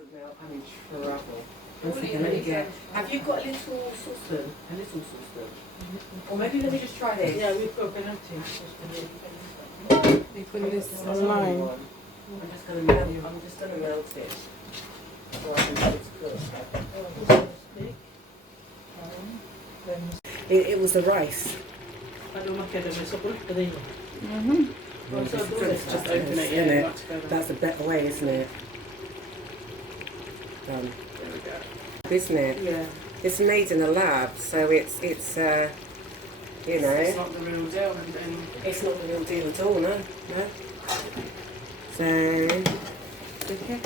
of milk. I mean, trouble. One second, let me get. Have you got a little saucepan? A little saucepan? Or maybe let me just try this. Yeah, we've got enough to. You put this online. I'm just gonna melt it. So I can let it cook. It was the rice. Just open it, yeah. That's a better way, isn't it? There we go. Isn't it? Yeah. It's made in a lab, so it's you know. It's not the real deal. It's not the real deal at all, no. So, okay.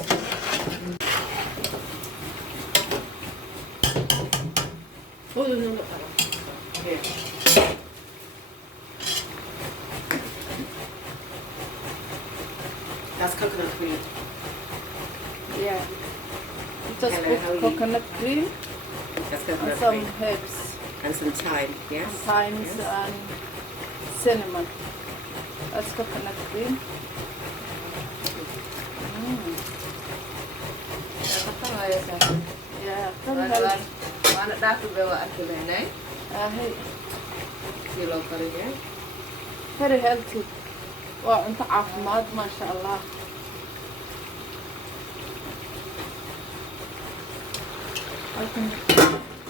Oh no, not that one. Here. That's coconut cream. Yeah. Just Hello, how are put you? coconut cream That's and coconut some cream. herbs, And some thyme, yes? thyme Yes. and cinnamon. That's coconut cream. Yeah, very healthy. Mana dah tu bawa aku ni? Kilo kali ya. Very healthy. Waa cunto caafimaad maasha Allah. Halkan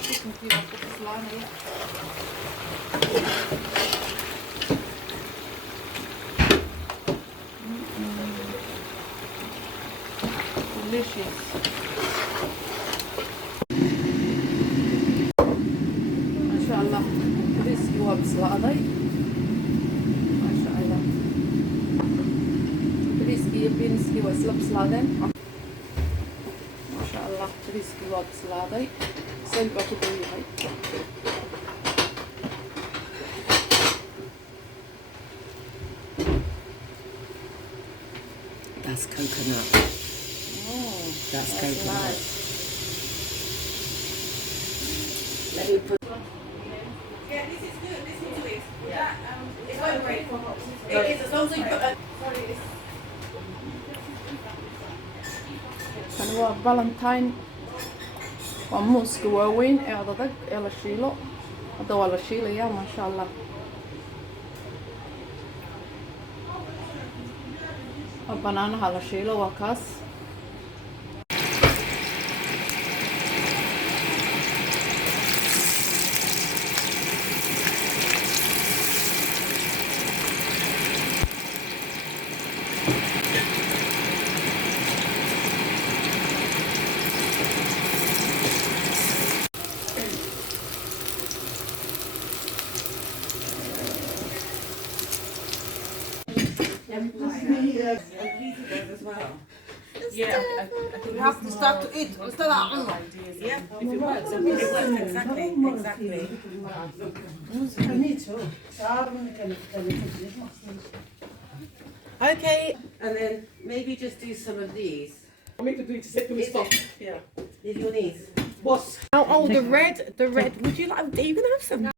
chickenkii baa ku bislaanaya. Delicious. Maasha Allah. Bariiskii waa bislaaday. Maasha Allah. Bariiskii iyo beanskii waa isla bislaadeen. Maasha Allah. Bariiskii waa bislaaday. Sal baa ku dhow yahay. That's coconut. That's coconut. Nice. Let me put. Yeah, this is good. This one too is. Yeah. It's quite great. It is as long as you put a. Kani waa Valentine. Waa muuska waaweyn ee adag ee la shiilo. Hadda waa la shiilayaa maasha Allah. Waa banaanaha la shiilo waa kaas. Yeah, You have to start to eat. Instead of Yeah, if it works, exactly. Okay, and then maybe just do some of these. I make the do to sit them and stop. Yeah. Leave your knees. Boss. Oh, the red. Would you like? Are you gonna have some?